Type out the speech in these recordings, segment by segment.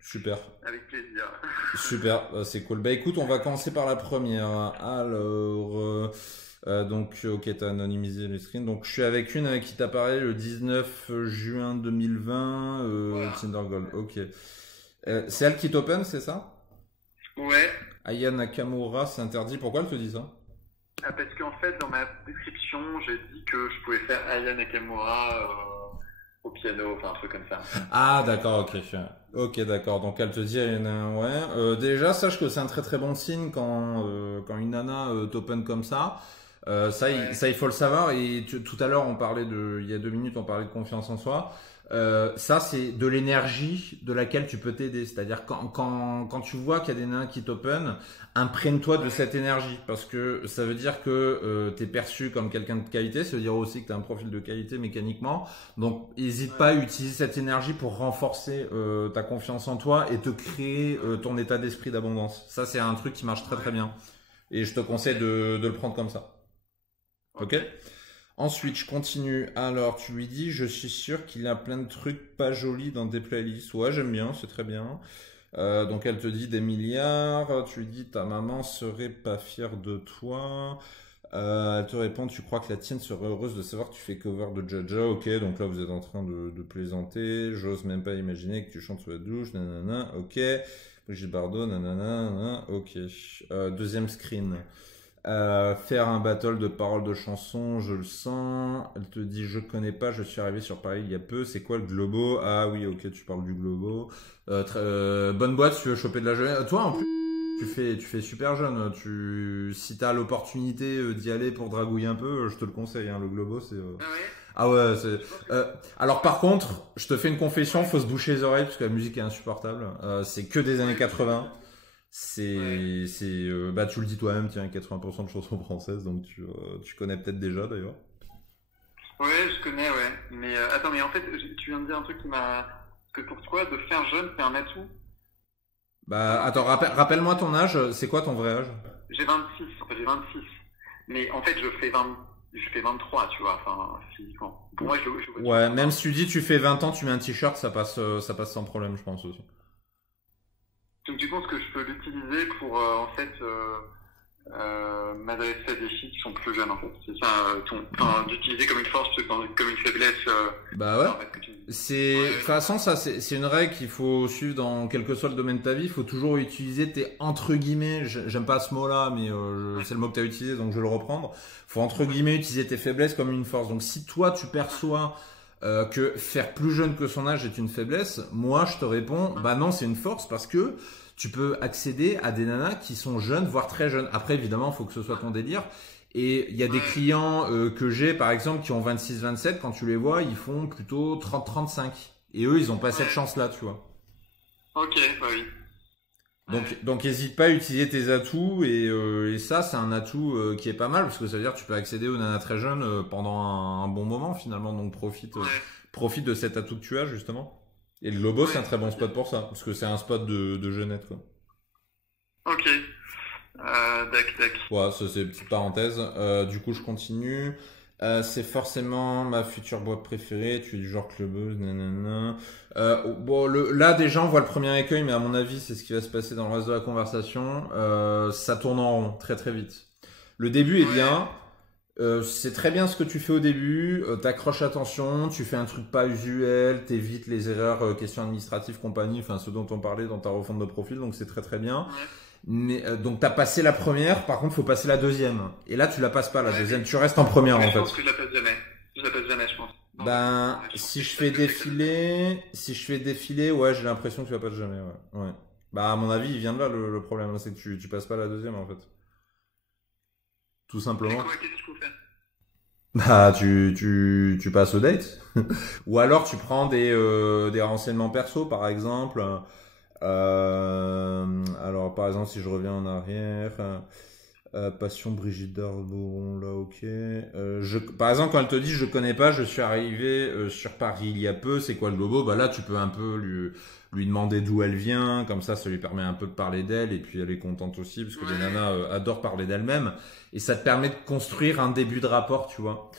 Super. avec plaisir. Super, c'est cool. Bah écoute, on va commencer par la première. Alors, donc, ok, t'as anonymisé les screens. Donc, je suis avec une qui t'a parlé le 19 juin 2020, Voilà. Tinder Gold. Ouais, Ok. c'est C'est ça. elle qui t'open, c'est ça? Ouais, Aya Nakamura, c'est interdit. Pourquoi elle te dit ça? parce qu'en fait, dans ma description, j'ai dit que je pouvais faire Aya Nakamura au piano, enfin un truc comme ça. Ah, d'accord, ok. Ok, d'accord. Donc, elle te dit, ouais. Déjà, sache que c'est un très très bon signe quand une nana t'open comme ça. Ouais, Ça, il faut le savoir. Et tout à l'heure, il y a 2 minutes, on parlait de confiance en soi. Ça, c'est de l'énergie de laquelle tu peux t'aider. C'est-à-dire quand tu vois qu'il y a des nains qui t'open, imprègne-toi de ouais, cette énergie. Parce que ça veut dire que tu es perçu comme quelqu'un de qualité. Ça veut dire aussi que tu as un profil de qualité mécaniquement. Donc, n'hésite pas à ouais. utiliser cette énergie pour renforcer ta confiance en toi et te créer ton état d'esprit d'abondance. Ça, c'est un truc qui marche très très Ouais, bien. Et je te conseille ok, de le prendre comme ça. Ok? ok. Ensuite, je continue. Alors, tu lui dis, je suis sûr qu'il a plein de trucs pas jolis dans des playlists. Ouais, j'aime bien, c'est très bien. Donc, elle te dit des milliards. Tu lui dis, ta maman serait pas fière de toi. Elle te répond, tu crois que la tienne serait heureuse de savoir que tu fais cover de Jaja. Ok, donc là, vous êtes en train de plaisanter. J'ose même pas imaginer que tu chantes sous la douche. Nanana, ok. Brigitte Bardot, nanana, nanana, ok. Deuxième screen. Faire un battle de paroles de chansons, je le sens. Elle te dit, je connais pas, je suis arrivé sur Paris il y a peu. C'est quoi le Globo? Ah oui, ok, tu parles du Globo. Bonne boîte si tu veux choper de la jeunesse. Toi, en plus, tu fais super jeune. Si t'as l'opportunité d'y aller pour dragouiller un peu, je te le conseille. Hein, le Globo, c'est. Ah ouais, Ah ouais, je pense que... euh, alors par contre, je te fais une confession, Ouais, faut se boucher les oreilles parce que la musique est insupportable. C'est que des années ouais, 80. j'imagine. Ouais. Bah tu le dis toi-même, tiens, 80% de chansons françaises, donc tu connais peut-être déjà d'ailleurs. Ouais, je connais, ouais. Mais attends, mais en fait, tu viens de dire un truc qui m'a... Parce que pour toi, de faire jeune, c'est un atout. Bah Enfin, attends, rappelle-moi ton âge, c'est quoi ton vrai âge? j'ai 26, en fait, j'ai 26. Mais en fait, je fais 23, tu vois, enfin, physiquement. Pour moi, je le vois toujours Ouais, comme même 20. si tu dis tu fais 20 ans, tu mets un t-shirt, ça passe sans problème, je pense aussi. Donc, tu penses que je peux l'utiliser pour, en fait, m'adresser à des filles qui sont plus jeunes, en fait. C'est ça, enfin, d'utiliser comme une force, comme une faiblesse, Bah ouais. enfin, parce que tu me dis. De toute Ouais, façon, ça, c'est une règle qu'il faut suivre dans quel que soit le domaine de ta vie. Il faut toujours utiliser tes entre guillemets, j'aime pas ce mot-là, mais ouais, c'est le mot que tu as utilisé, donc je vais le reprendre. Faut entre guillemets utiliser tes faiblesses comme une force. Donc si toi, tu perçois que faire plus jeune que son âge est une faiblesse, moi, je te réponds, bah non, c'est une force parce que tu peux accéder à des nanas qui sont jeunes, voire très jeunes. Après, évidemment, il faut que ce soit ton délire. Et il y a des ouais, clients que j'ai, par exemple, qui ont 26-27, quand tu les vois, ils font plutôt 30-35. Et eux, ils n'ont pas cette ouais. chance-là, tu vois. Ok, bah oui. Ouais, Donc, n'hésite pas à utiliser tes atouts. Et ça, c'est un atout qui est pas mal, parce que ça veut dire que tu peux accéder aux nanas très jeunes pendant un bon moment, finalement. Donc, ouais, profite de cet atout que tu as, justement. Et le Lobo, c'est un ouais, très bon ok. spot pour ça, parce que c'est un spot de jeunette, quoi. Ok, dac, dac. Ouais, ça c'est une petite parenthèse. Du coup, je continue. C'est forcément ma future boîte préférée. Tu es du genre clubeuse, nanana. Bon, là déjà, on voit le premier écueil, mais à mon avis, c'est ce qui va se passer dans le reste de la conversation. Ça tourne en rond très très vite. Le début est Ouais, bien. C'est très bien ce que tu fais au début. T'accroches l'attention, tu fais un truc pas usuel, t'évites les erreurs, questions administratives, compagnie, enfin ce dont on parlait dans ta refonte de profil, donc c'est très très bien. ouais, Mais donc t'as passé la première, par contre faut passer la deuxième. Et là tu la passes pas la ouais, deuxième, tu restes en première mais en je fait. pense que je la passe jamais. Je la passe jamais, je pense. Non, Ben ouais, je pense que parce que c'est comme ça. si je fais défiler, ouais j'ai l'impression que tu la passes jamais. Ouais. Ouais. Bah à mon avis il vient de là le problème, hein, c'est que tu passes pas la deuxième en fait, tout C'est simplement. quoi, qu'est-ce qu'il faut faire? Bah tu passes au date. Ou alors tu prends des renseignements perso par exemple. Alors par exemple si je reviens en arrière. Passion Brigitte Bardot, là ok. Par exemple, quand elle te dit je connais pas, je suis arrivé sur Paris il y a peu, c'est quoi le gobo? Bah là, tu peux un peu lui demander d'où elle vient, comme ça lui permet un peu de parler d'elle, et puis elle est contente aussi, parce que les Ouais, nanas adorent parler d'elles-mêmes, et ça te permet de construire un début de rapport, tu vois.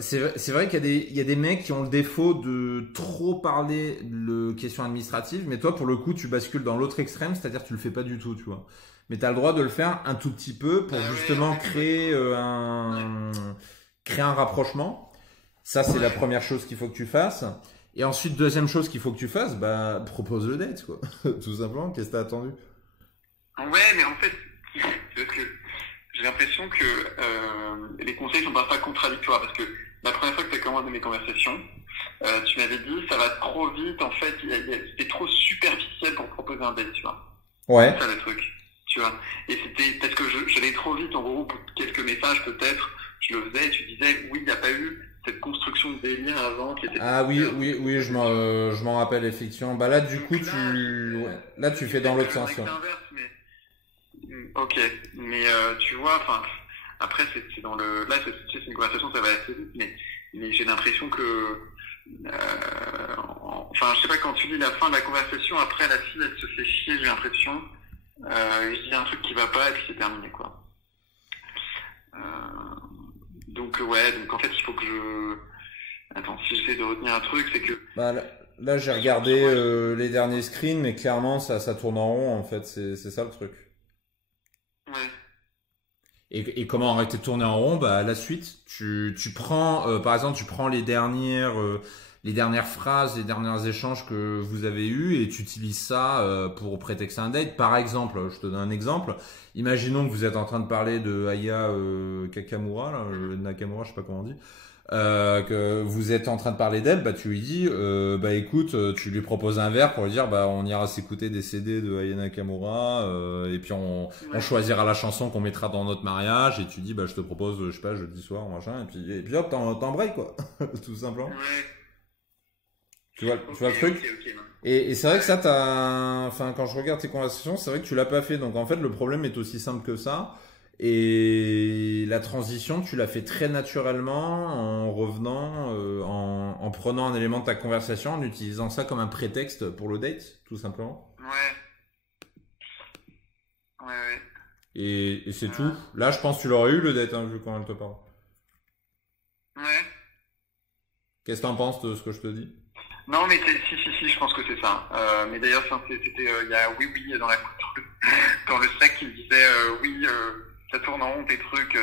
C'est vrai il y a des mecs qui ont le défaut de trop parler de questions administratives, mais toi, pour le coup, tu bascules dans l'autre extrême, c'est-à-dire que tu le fais pas du tout, tu vois. Mais tu as le droit de le faire un tout petit peu pour Ouais, en justement fait, ouais, créer un rapprochement. Ça, c'est la ouais. première chose qu'il faut que tu fasses. Et ensuite, deuxième chose qu'il faut que tu fasses, bah, propose le date, quoi. Tout simplement, qu'est-ce que t'as attendu? Ouais, mais en fait, parce que j'ai l'impression que les conseils sont parfois contradictoires parce que la première fois que tu as commencé mes conversations, tu m'avais dit ça va trop vite, en fait, c'était trop superficiel pour proposer un date, tu vois. Ouais. C'est ça le truc, tu vois. Et c'était parce que j'allais trop vite, en gros, pour quelques messages peut-être, je le faisais et tu disais oui, il n'y a pas eu cette construction de délire avant qui était Ah oui, nécessaire oui, de oui, conversation. je m'en rappelle effectivement. Bah là, du coup, Donc là, ouais, là, tu fais dans peut-être que l'autre j'aimerais sens, que ouais. l'inverse, mais ok, mais tu vois, enfin, après c'est dans le, là c'est une conversation, ça va assez vite, mais j'ai l'impression que, enfin, je sais pas quand tu dis la fin de la conversation, après la fille elle se fait chier, j'ai l'impression, je dis un truc qui va pas et puis c'est terminé quoi. Euh, donc ouais, donc en fait il faut que attends, si j'essaie de retenir un truc, c'est que Bah là, j'ai regardé soit les derniers screens, mais clairement, ça tourne en rond, en fait. C'est ça le truc. ouais, Et comment arrêter de tourner en rond? Bah, à la suite, tu prends, par exemple, tu prends les dernières phrases, les derniers échanges que vous avez eus et tu utilises ça pour prétexter un date. Par exemple, je te donne un exemple. Imaginons que vous êtes en train de parler de Aya Kakamura, là, Nakamura, je sais pas comment on dit. Que vous êtes en train de parler d'elle, bah tu lui dis, bah écoute, tu lui proposes un verre pour lui dire, bah on ira s'écouter des CD de Aya Nakamura, et puis on ouais, choisira la chanson qu'on mettra dans notre mariage, et tu dis, bah je te propose, je sais pas, jeudi soir, machin, et puis hop, t'embrayes quoi, tout simplement. ouais, Tu ok, vois le truc? ok, ok, non. Et c'est vrai que Ouais, ça, enfin, quand je regarde tes conversations, c'est vrai que tu l'as pas fait. Donc en fait, le problème est aussi simple que ça. Et la transition, tu l'as fait très naturellement en revenant, en prenant un élément de ta conversation, en utilisant ça comme un prétexte pour le date, tout simplement. ouais, ouais, ouais. Et c'est tout. Euh, Là, je pense que tu l'aurais eu le date, hein, vu quand elle te parle. ouais. Qu'est-ce que t'en penses de ce que je te dis? Non, mais si, je pense que c'est ça. Mais d'ailleurs, c'était, il y a oui, oui, dans dans le sac qui me disait, oui, ça tourne en rond tes trucs,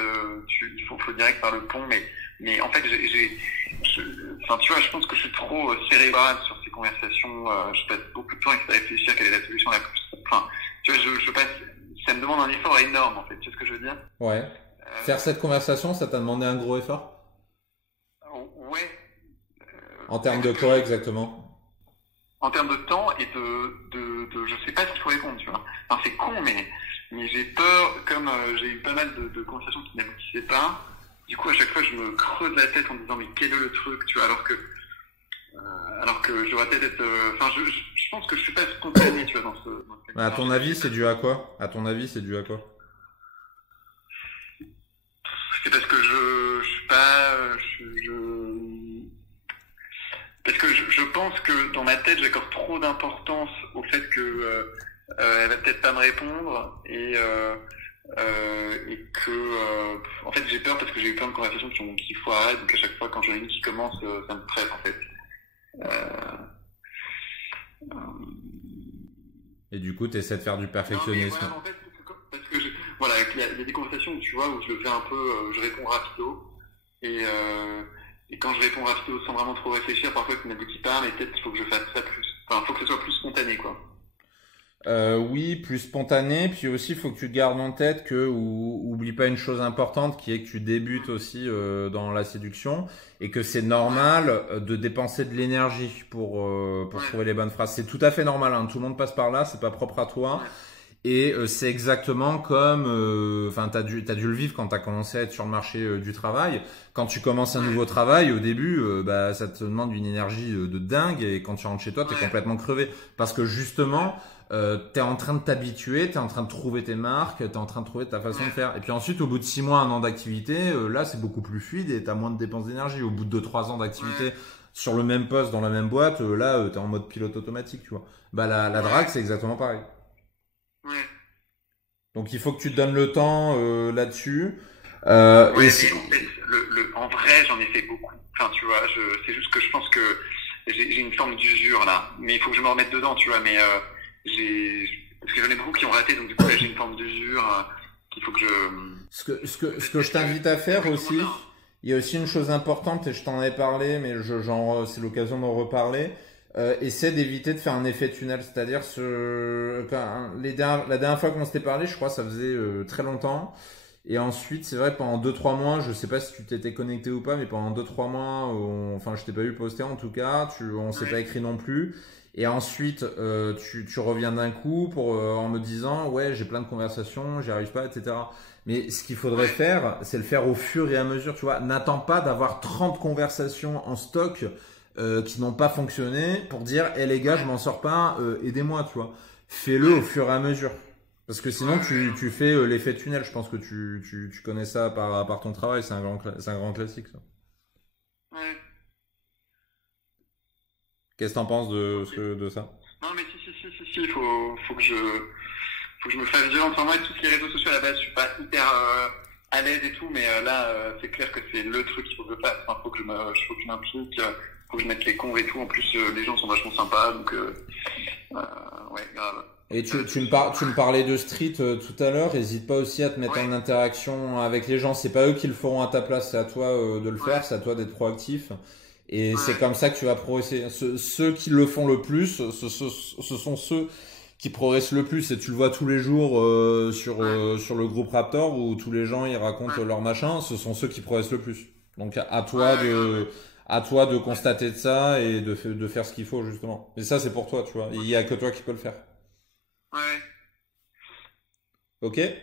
faut direct par le pont, mais en fait, enfin, tu vois, je pense que je suis trop cérébral sur ces conversations, je passe beaucoup de temps à réfléchir quelle est la solution la plus, enfin, tu vois, je passe, ça me demande un effort énorme, en fait, tu vois ce que je veux dire? Ouais. Faire cette conversation, ça t'a demandé un gros effort? Ouais, En ouais, termes de parce que quoi exactement? en termes de temps et je sais pas ce qu'il faut répondre, tu vois. Enfin, c'est con, mais j'ai peur, comme j'ai eu pas mal de conversations qui n'aboutissaient pas, du coup, à chaque fois, je me creuse la tête en me disant, mais quel est le truc, tu vois, alors que j'aurais peut-être enfin, je pense que je suis pas spontané, tu vois, dans ce Mais à cas-là. ton avis, c'est dû à quoi? À ton avis, c'est dû à quoi? C'est parce que je suis pas, parce que je pense que dans ma tête, j'accorde trop d'importance au fait que elle va peut-être pas me répondre et que en fait j'ai peur parce que j'ai eu plein de conversations qui foirent, donc à chaque fois quand j'en ai une qui commence, ça me stresse en fait. Euh, Et du coup, tu essaies de faire du non mais ouais, perfectionnisme. en fait parce que voilà, il y a des conversations où tu vois où je le fais un peu, je réponds rapido et quand je réponds rapido sans vraiment trop réfléchir, parfois ça n'aboutit pas, mais peut-être qu'il faut que je fasse ça plus, enfin faut que ce soit plus spontané quoi. Oui, plus spontané. Puis aussi, il faut que tu gardes en tête que, oublie pas une chose importante, qui est que tu débutes aussi dans la séduction et que c'est Ouais, normal de dépenser de l'énergie pour ouais, trouver les bonnes phrases. C'est tout à fait normal, hein. Tout le monde passe par là. C'est pas propre à toi. ouais, Et c'est exactement comme, enfin, t'as dû le vivre quand t'as commencé à être sur le marché du travail. Quand tu commences un ouais, nouveau travail, au début, bah, ça te demande une énergie de dingue, et quand tu rentres chez toi, t'es ouais, complètement crevé, parce que ouais, justement, t'es en train de t'habituer, t'es en train de trouver tes marques, t'es en train de trouver ta façon de ouais, faire. Et puis ensuite, au bout de 6 mois, 1 an d'activité, là, c'est beaucoup plus fluide et t'as moins de dépenses d'énergie. Au bout de 2, 3 ans ouais, d'activité sur le même poste, dans la même boîte, là, t'es en mode pilote automatique, tu vois. Bah, la drague, ouais, c'est exactement pareil. ouais, Donc il faut que tu te donnes le temps là-dessus. Et ouais, mais c'est- en fait, en vrai, j'en ai fait beaucoup. Enfin, tu vois, c'est juste que je pense que j'ai une forme d'usure là. Mais il faut que je me remette dedans, tu vois. Mais parce que j'en ai beaucoup qui ont raté, donc du coup, là, j'ai une forme d'usure qu'il faut que je. Ce que je t'invite à faire aussi, il y a aussi une chose importante, et je t'en ai parlé, mais c'est l'occasion d'en reparler. Essaie d'éviter de faire un effet tunnel, c'est-à-dire la dernière fois qu'on s'était parlé, je crois, ça faisait très longtemps. Et ensuite, c'est vrai, pendant 2-3 mois, je sais pas si tu t'étais connecté ou pas, mais pendant 2-3 mois, enfin, je t'ai pas vu poster en tout cas, on s'est pas écrit non plus. Et ensuite, tu reviens d'un coup en me disant, ouais, j'ai plein de conversations, j'y arrive pas, etc. Mais ce qu'il faudrait faire, c'est le faire au fur et à mesure, tu vois. N'attends pas d'avoir 30 conversations en stock qui n'ont pas fonctionné pour dire, hé les gars, je m'en sors pas, aidez-moi, tu vois. Fais-le au fur et à mesure. Parce que sinon, tu fais l'effet tunnel. Je pense que tu connais ça par ton travail. C'est un grand classique, ça. Ouais. Qu'est-ce que t'en penses Ok. de ça? Non, mais si, faut que je me fasse violence. Enfin, moi, tous les réseaux sociaux à la base, je suis pas hyper à l'aise et tout, mais là, c'est clair que c'est le truc qu'il faut que je fasse. Enfin, faut que je m'implique, faut que je mette les cons et tout. En plus, les gens sont vachement sympas, donc ouais, grave. Et Ça, c'est tu me sûr. parlais de street tout à l'heure. N'hésite pas aussi à te mettre Ouais, en interaction avec les gens. C'est pas eux qui le feront à ta place. C'est à toi de le faire. ouais, C'est à toi d'être proactif. Et c'est ouais, comme ça que tu vas progresser. Ceux qui le font le plus, ce sont ceux qui progressent le plus. Et tu le vois tous les jours ouais, sur le groupe Raptor où tous les gens ils racontent ouais, leur machin. Ce sont ceux qui progressent le plus. Donc ouais, grave. à toi de Ouais, constater de ça et de faire ce qu'il faut justement. Mais ça c'est pour toi, tu vois. Il y a ok. que toi qui peux le faire. Ouais, Ok? ouais.